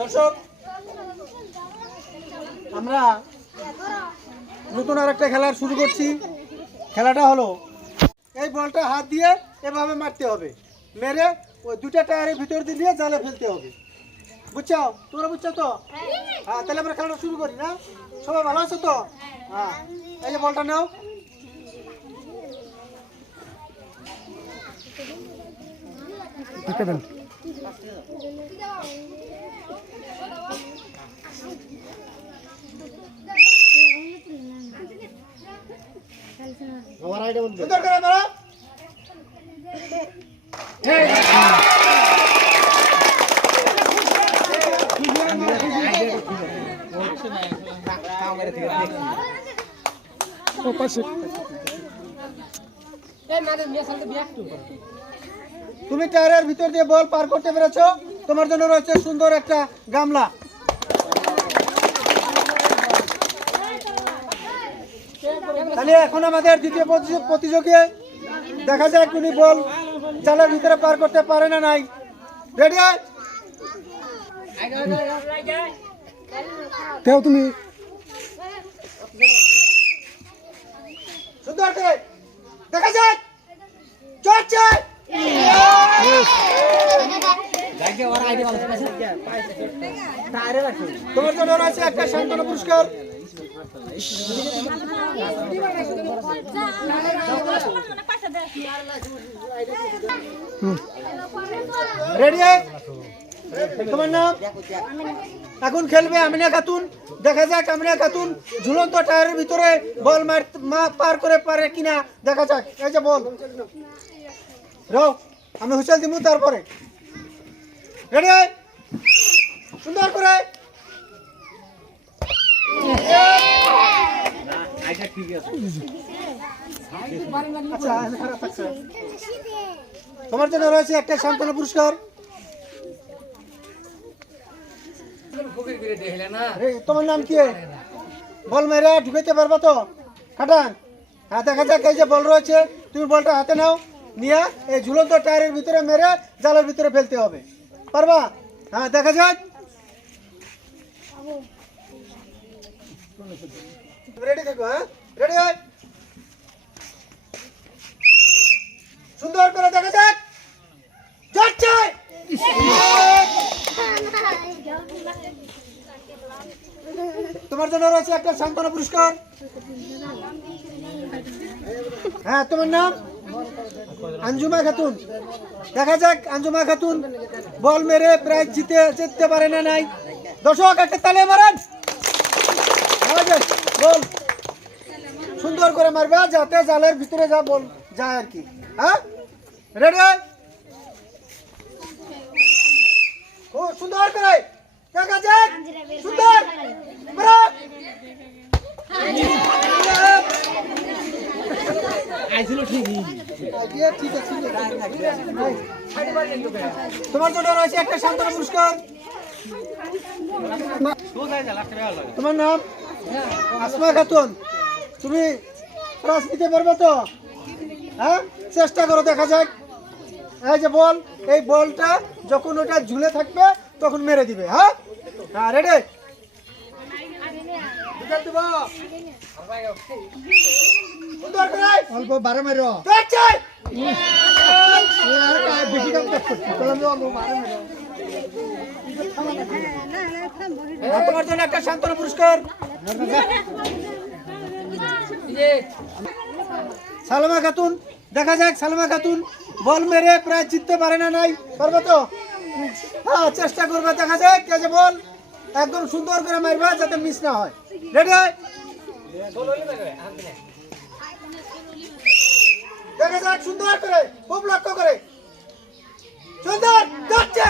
দর্শক, আমরা নতুন আরেকটা খেলা শুরু করছি। খেলাটা হলো এই বলটা হাত দিয়ে এভাবে মারতে হবে, মেরে ওই দুটা টায়ারের ভিতর দিয়ে জালে ফেলতে হবে। বুঝছো? তোমরা বুঝছো তো? হ্যাঁ, তাহলে আমরা খেলাটা শুরু করি না? সবাই ভালো আছো তো? হ্যাঁ, এই যে বলটা নাও। সুন্দর করে মারো। তুমি টায়ারের ভিতর দিয়ে বল পার করতে পেরেছো, তোমার জন্য রয়েছে সুন্দর একটা গামলা। তাহলে এখন আমাদের দ্বিতীয় প্রতিযোগী, দেখা যাক উনি বল জালের ভিতরে পার করতে পারে না নাই। রেডি? তুমি সুন্দর করে দেখা যাক। চলছে। তোমার জন্য রয়েছে একটা সান্ত্বনা পুরস্কার। রেডি? তোমার নাম? এখন খেলবে আমিনা খাতুন। দেখা যাক আমিনা খাতুন ঝুলন্ত টায়ারের ভিতরে বল পার করে পারে কিনা দেখা যাক। এই যে বল, রও আমি হুইসেল দিব, তারপরে রেডি? সুন্দর করে। তোমার জন্য রয়েছে একটা সান্ত্বনা পুরস্কার। তোমার নাম কি? বল মেরে ঢুকাইতে পারবা তো? খাটান। হ্যাঁ, দেখা যাক। এই যে বল রয়েছে, তুমি বলটা হাতে নাও, নিয়ে এই ঝুলন্ত টায়ারের ভিতরে মেরে জালের ভিতরে ফেলতে হবে। পারবা? হ্যাঁ, দেখা যাক। রেডি থাকো। হ্যাঁ, রেডি? সুন্দর করে দেখা যাক। যাচ্ছে। তোমার জন্য রয়েছে একটা সান্ত্বনা পুরস্কার। হ্যাঁ, তোমার নাম? আঞ্জুমা খাতুন। দেখা যাক আঞ্জুমা খাতুন বল মেরে প্রাইজ জিততে পারে না নাই। দর্শক, একটা তালে মারেন। বল সুন্দর করে মারবে, যাতে জালের ভিতরে যা বল যায় আর কি। হ্যাঁ, রেডি? খুব সুন্দর করে দেখা যাক। সুন্দর মারো। তোমার জন্য রয়েছে একটা সান্ত্বনা পুরস্কার। তোমার নাম? আসমা খাতুন। তুমি প্রাইজ নিতে পারবে তো? হ্যাঁ, চেষ্টা করো, দেখা যাক। এই যে বল, এই বলটা যখন ওটা ঝুলে থাকবে তখন মেরে দিবে। হ্যাঁ, হ্যাঁ, রেডি? সুন্দর করে অল্প বারে মারো। বেশি কাম করছি। তোমার জন্য একটা সান্ত্বনা পুরস্কার। সালমা খাতুন। দেখা যাক সালমা খাতুন বল মেরে প্রায় জিততে পারে না নাই। পারবে তো? হ্যাঁ, চেষ্টা করবে। দেখা যাক। কে যে বল একদম সুন্দর করে মারবে, যাতে মিস না হয়। রেডি? দেখা যাক। সুন্দর করে, খুব লক্ষ্য করে। সুন্দর যাচ্ছে।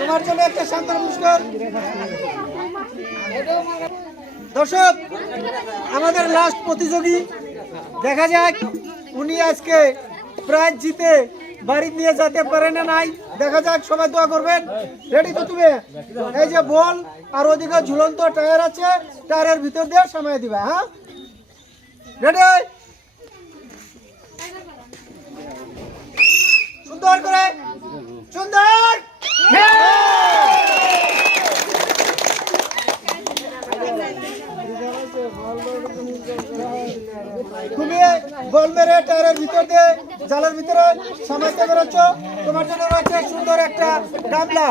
তোমার জন্য একটা সান্ত্বনা পুরস্কার। দর্শক, আমাদের লাস্ট প্রতিযোগী, দেখা যাক উনি আজকে প্রাইজ জিতে বাড়ি নিয়ে যেতে পারে না নাই। দেখা যাক, সবাই দোয়া করবেন। রেডি তো তুমি? এই যে বল আর ওদিকে ঝুলন্ত টায়ার আছে, টায়ারের ভিতর দিয়ে সময় দিবা। হ্যাঁ, রেডি? সুন্দর তুমি বল মেরে টায়ারের ভিতর দিয়ে জালের ভিতরে সমাজতে বেরোচ্ছ। তোমার জন্য রয়েছে সুন্দর একটা গামলা।